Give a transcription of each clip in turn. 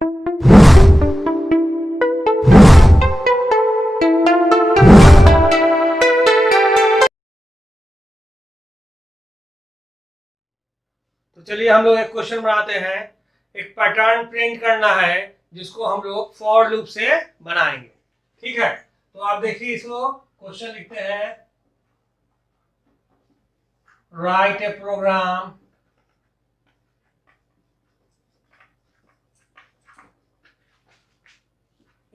तो चलिए हम लोग एक क्वेश्चन बनाते हैं। एक पैटर्न प्रिंट करना है जिसको हम लोग फॉर लूप से बनाएंगे। ठीक है, तो आप देखिए इसको क्वेश्चन लिखते हैं। Write a program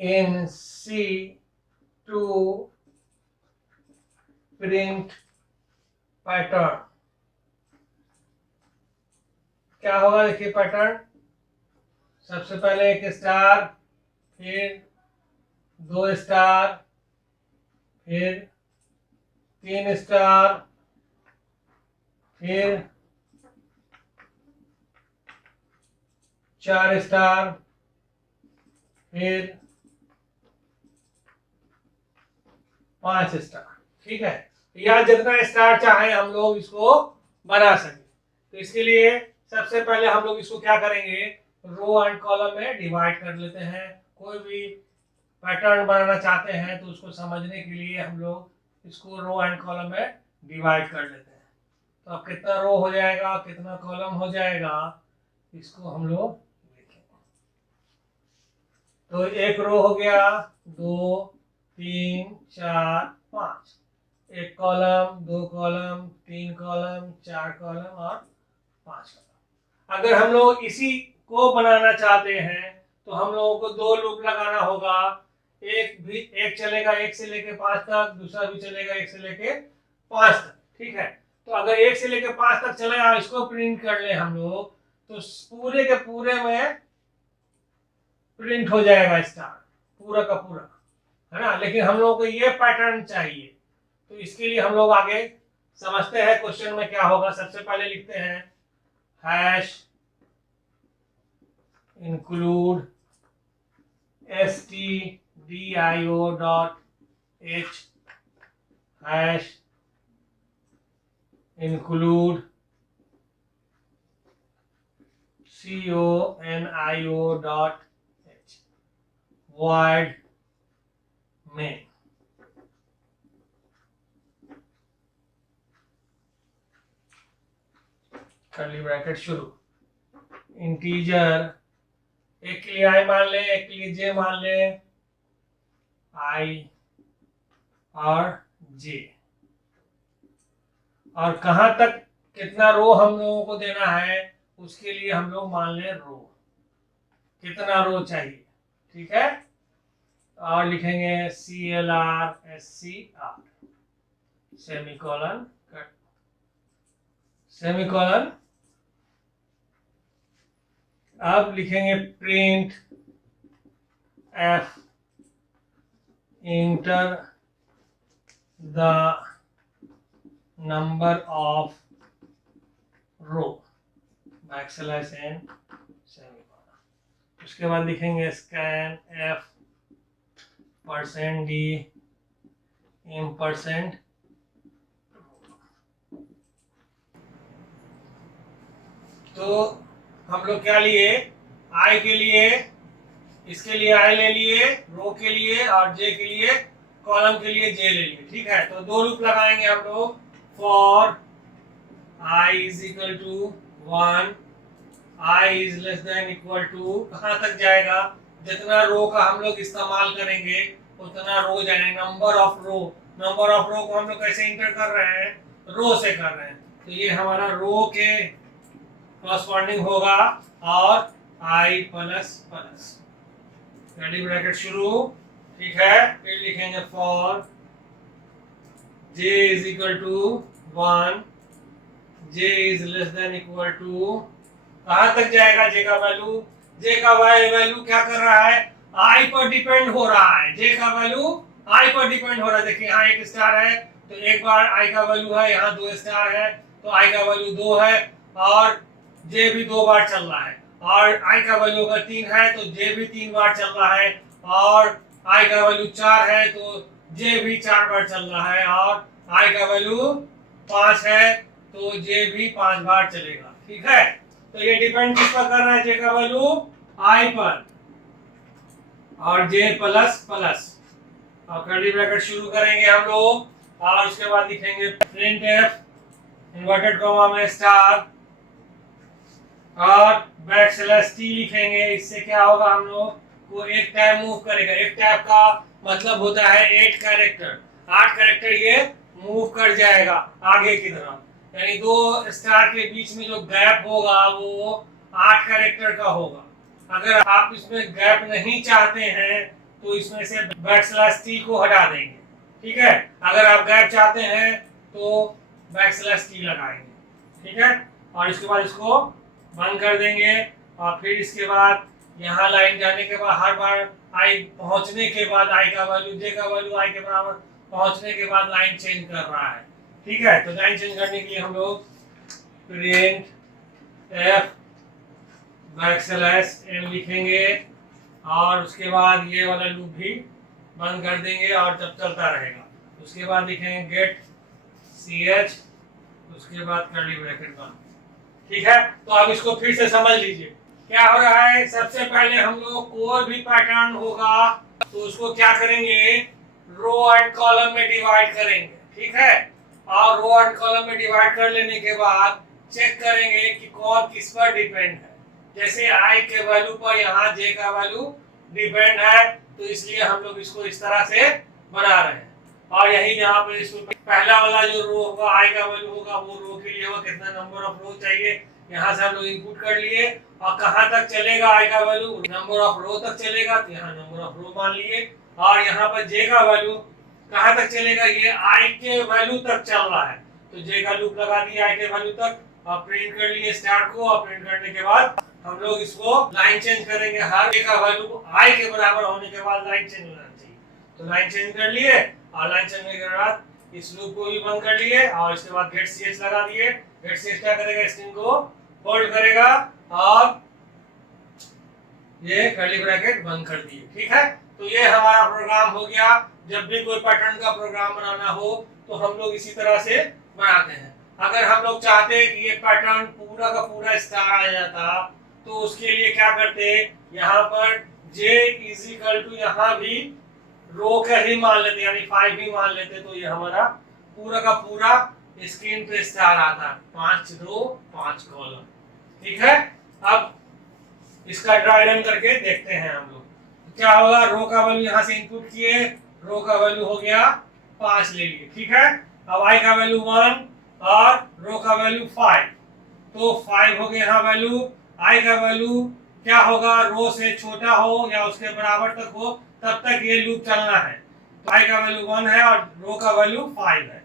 in C to print pattern। क्या होगा देखिए पैटर्न, सबसे पहले एक स्टार, फिर 2 स्टार, फिर 3 स्टार, फिर 4 स्टार, फिर 5 स्टार। ठीक है, या जितना स्टार चाहे हम लोग इसको बना सके। तो इसके लिए सबसे पहले हम लोग इसको क्या करेंगे, रो एंड कॉलम में डिवाइड कर लेते हैं। कोई भी पैटर्न बनाना चाहते हैं तो उसको समझने के लिए हम लोग इसको रो एंड कॉलम में डिवाइड कर लेते हैं। तो अब कितना रो हो जाएगा, कितना कॉलम हो जाएगा, इसको हम लोग लिखेंगे। तो एक रो हो गया, 2 3 4 5, एक कॉलम, 2 कॉलम, 3 कॉलम, 4 कॉलम और 5 कॉलम। अगर हम लोग इसी को बनाना चाहते हैं तो हम लोगों को 2 लूप लगाना होगा। एक चलेगा 1 से लेके 5 तक, दूसरा भी चलेगा 1 से लेके 5 तक। ठीक है, तो अगर 1 से लेके 5 तक चलेगा, इसको प्रिंट कर ले हम लोग, तो पूरे के पूरे में प्रिंट हो जाएगा स्टार, पूरा का पूरा, है ना। लेकिन हम लोगों को ये पैटर्न चाहिए, तो इसके लिए हम लोग आगे समझते हैं क्वेश्चन में क्या होगा। सबसे पहले लिखते हैं hash include stdio dot h hash include conio dot h void main। Curly bracket शुरू, इंटीजर, एक के लिए i मान ले, एक के लिए j मान ले, i और j। और कहां तक कितना रो हम लोगों को देना है, उसके लिए हम लोग मान ले रो, कितना रो चाहिए। ठीक है, और लिखेंगे CLR SCR semicolon cut semicolon. अब लिखेंगे print F enter the number of row backslash n semicolon. उसके बाद लिखेंगे स्कैन F %d %। तो हम लोग क्या लिए, i के लिए, इसके लिए i ले लिए, रो के लिए, और j के लिए, कॉलम के लिए j ले लिए। ठीक है, तो 2 लूप लगाएंगे हम लोग। For i is equal to 1, i is less than equal to, कहां तक जाएगा, जितना रो का हम लोग इस्तेमाल करेंगे उतना रो जाएगा। Number of row, number of row को हम लोग कैसे इंटर कर रहे हैं, रो से कर रहे हैं, तो ये हमारा रो के कॉरस्पॉन्डिंग होगा, और i plus plus curly bracket शुरू। ठीक है, फिर लिखेंगे for j is equal to 1, j is less than equal to, कहां तक जाएगा j का वैल्यू, j का वैल्यू क्या कर रहा है, i पर डिपेंड हो रहा है। j का वैल्यू i पर डिपेंड हो रहा है। देखिए यहाँ 1 स्टार है तो एक बार i का वैल्यू है, यहाँ 2 स्टार है तो i का वैल्यू 2 है, और j भी 2 बार चल रहा है, और i का वैल्यू अगर 3 है तो j भी 3 बार चल रहा है, और i का वैल्यू 4 है तो j भी 4 बार चल रहा है, और i का वैल्यू 5 है तो j भी 5 बार चलेगा। ठीक है, तो ये डिपेंड किस पर कर रहा है, j का वैल्यू आई पर और जे प्लस प्लस और कर्ली ब्रैकेट शुरू करेंगे हम लोग और उसके बाद लिखेंगे प्रिंट एफ इन्वर्टेड कॉमा में स्टार और बैक स्लैश टी लिखेंगे। इससे क्या होगा, हम लोग को एक टैब मूव करेगा। एक टैब का मतलब होता है 8 कैरेक्टर, 8 कैरेक्टर ये मूव कर जाएगा आगे की तरफ, यानी दो स्टार के बीच में जो गैप होगा वो 8 कैरेक्टर का होगा। अगर आप इसमें गैप नहीं चाहते हैं तो इसमें से बैकस्लैश टी को हटा देंगे, ठीक है। अगर आप गैप चाहते हैं तो बैकस्लैश टी लगाएंगे, ठीक है। और इसके बाद इसको बंद कर देंगे और फिर इसके बाद यहाँ लाइन जाने के बाद हर बार आई पहुंचने के बाद आई का वैल्यू जे का वैल्यू आई के बराबर पहुंचने के बाद लाइन चेंज कर रहा है, ठीक है। तो लाइन चेंज करने के लिए हम लोग प्रिंट एफ बैकस्लैश एम लिखेंगे और उसके बाद ये वाला लूप भी बंद कर देंगे और जब चलता रहेगा। उसके बाद लिखेंगे गेट सी एच, उसके बाद कर्ली ब्रैकेट बंद, ठीक है। तो अब इसको फिर से समझ लीजिए क्या हो रहा है। सबसे पहले हम लोग कोई भी पैटर्न होगा तो उसको क्या करेंगे, रो एंड कॉलम में डिवाइड करेंगे, ठीक है। और रो एंड कॉलम में डिवाइड कर लेने के बाद चेक करेंगे कि कौन किस पर डिपेंड है। जैसे आई के वैल्यू पर यहाँ जे का वैल्यू डिपेंड है तो इसलिए हम लोग इसको इस तरह से बना रहे हैं। और यही यहाँ पे इसको पहला वाला जो रो होगा आई का वैल्यू होगा वो रो के लिए होगा कितना नंबर ऑफ रो चाहिए, यहाँ से हम लोग इनपुट कर लिए और कहाँ तक चलेगा आई का वैल्यू, नंबर ऑफ रो तक चलेगा तो यहाँ नंबर ऑफ रो मान लिए। और यहाँ पर जे का वैल्यू कहाँ तक चलेगा, ये आई के वैल्यू तक चल रहा है तो जे का लूप लगा दिया आई के वैल्यू तक और प्रिंट कर लिए स्टार्ट को। और प्रिंट करने के बाद हम लोग इसको लाइन चेंज करेंगे, हर जे का वैल्यू आई के बराबर होने के बाद लाइन चेंज होना चाहिए। तो लाइन चेंज कर लिए और लाइन चेंज करने के बाद इस लूप को भी बंद कर लिए और इसके बाद गेट ch लगा दिए। गेट ch क्या करेगा, स्ट्रिंग को होल्ड करेगा और ये कर्ली ब्रैकेट बंद कर दिए, ठीक है। तो ये हमारा प्रोग्राम हो गया। जब भी कोई पैटर्न का प्रोग्राम बनाना हो तो हम लोग इसी तरह से बनाते हैं। अगर हम लोग चाहते हैं कि ये पैटर्न पूरा का पूरा स्टार आ जाता तो उसके लिए क्या करते, यहाँ पर j इज इक्वल टू यहाँ भी रो का ही मान लेते यानी 5 भी मान लेते तो ये हमारा पूरा का पूरा स्क्रीन पे स्टार आता, 5 रो 5 कॉलम, ठीक है। अब इसका ड्राई रन करके देखते हैं हम लोग क्या होगा। रो का वैल्यू यहाँ से इनपुट किए, रो का वैल्यू हो गया 5 ले लिए, ठीक है। अब आई का वैल्यू 1 और रो का वैल्यू 5 तो 5 हो गया यहाँ वैल्यू। आई का वैल्यू क्या होगा, रो से छोटा हो या उसके बराबर तक हो तब तक ये लूप चलना है। तो आई का वैल्यू 1 है और रो का वैल्यू 5 है,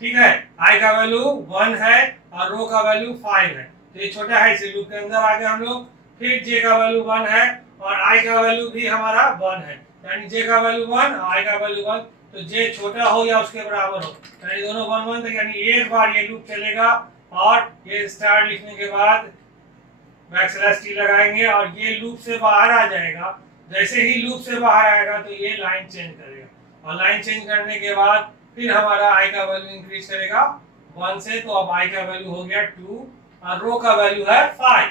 ठीक है। आई का वैल्यू 1 है और रो का वैल्यू 5 है तो ये छोटा है, इसी लूप के अंदर आ गए हम लोग। फिर जे का वैल्यू 1 है और आई का वैल्यू भी हमारा 1 है, यानी जे का वैल्यू 1 और आई का वैल्यू 1 तो जे छोटा हो या उसके बराबर हो, यानी दोनों 1 1 तक, यानी एक बार ये लूप चलेगा और ये स्टार लिखने के बाद बैकस्लैश टी लगाएंगे और ये लूप से बाहर आ जाएगा। जैसे ही लूप से बाहर आएगा तो ये लाइन चेंज करेगा और लाइन चेंज करने के बाद फिर हमारा आई का वैल्यू इंक्रीज करेगा 1 से, तो अब आई का वैल्यू हो गया 2 और रो का वैल्यू है 5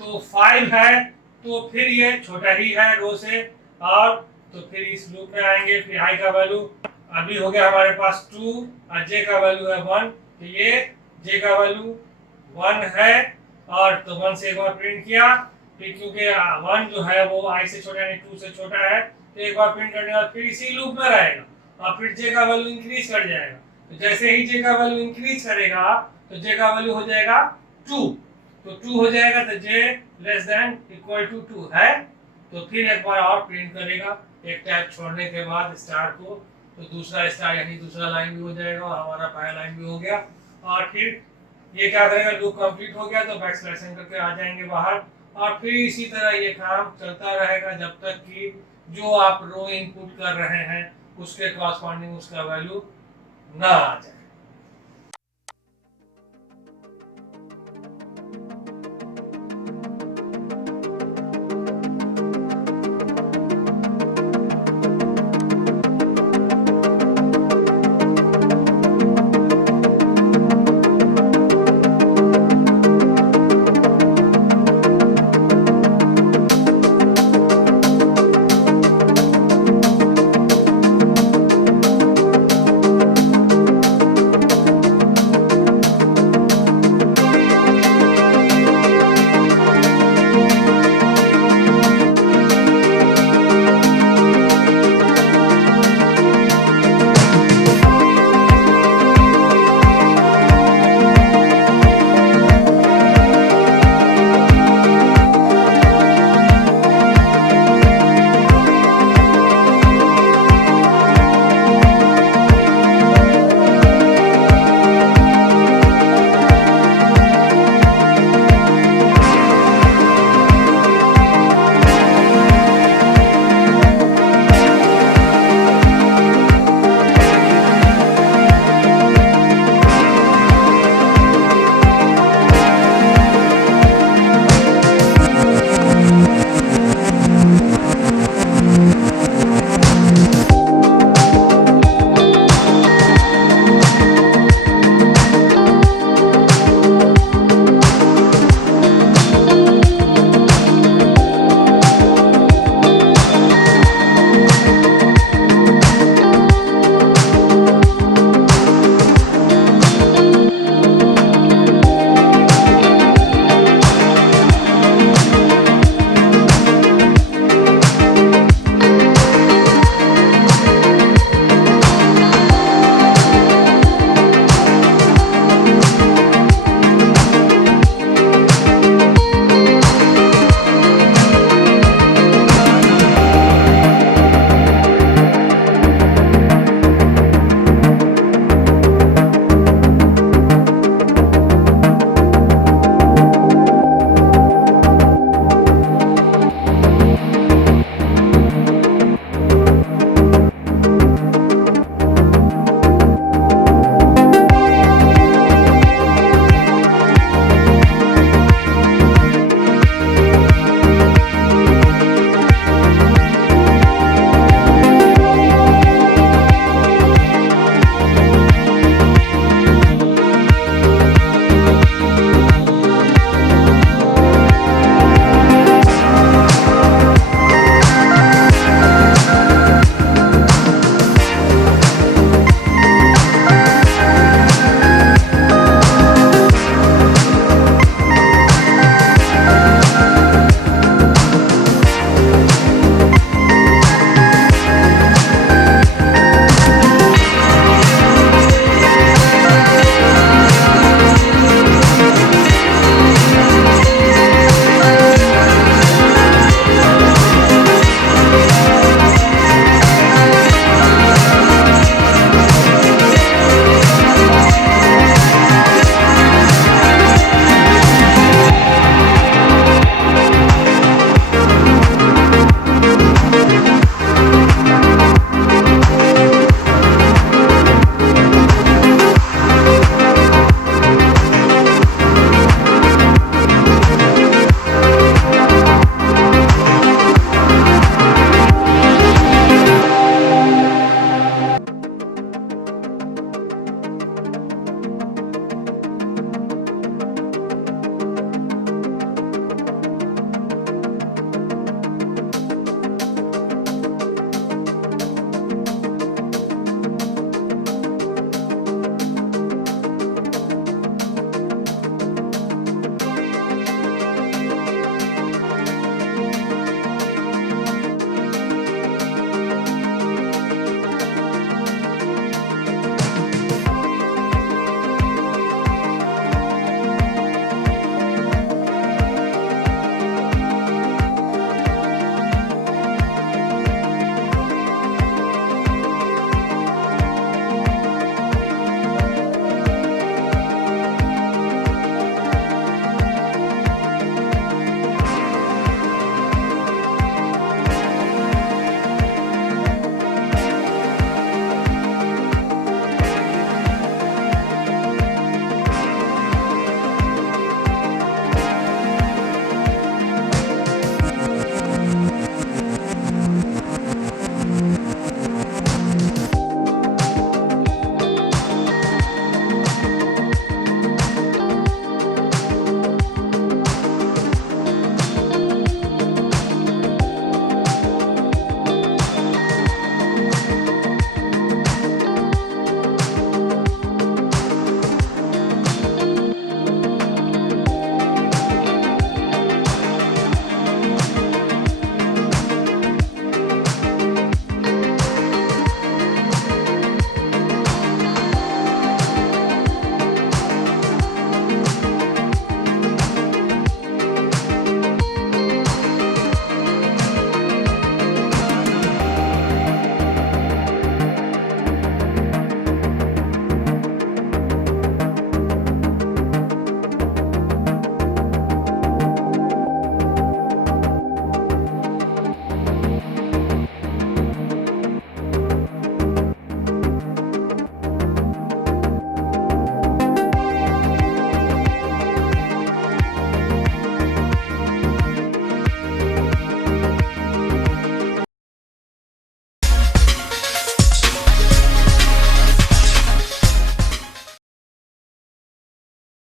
तो 5 है तो फिर ये छोटा ही है रो से और तो फिर इस लूप में आएंगे। फिर आई का वैल्यू अभी हो गया हमारे पास 2 और जे का वैल्यू है 1 तो ये जे का वैल्यू 1 है और तो 1 से एक बार प्रिंट किया, फिर क्योंकि 1 जो है वो आई से छोटा है 2 से छोटा है तो एक बार प्रिंट करने के बाद फिर इसी लूप में रहेगा और फिर जे का वैल्यू इंक्रीज कर जाएगा। तो जैसे ही जे का वैल्यू इंक्रीज करेगा तो जे का वैल्यू हो जाएगा 2 तो 2 हो जाएगा तो जे लेस देन इक्वल टू 2 है तो फिर एक बार और प्रिंट करेगा एक टैब छोड़ने के बाद स्टार को, तो दूसरा स्टार यानी दूसरा लाइन भी हो जाएगा और हमारा पहला लाइन भी हो गया। और फिर ये क्या करेगा, लूप कंप्लीट हो गया तो बैकस्लैश करके आ जाएंगे बाहर और फिर इसी तरह ये काम चलता रहेगा जब तक कि जो आप रो इनपुट कर रहे हैं उसके कॉरस्पॉन्डिंग उसका वैल्यू ना आ जाए।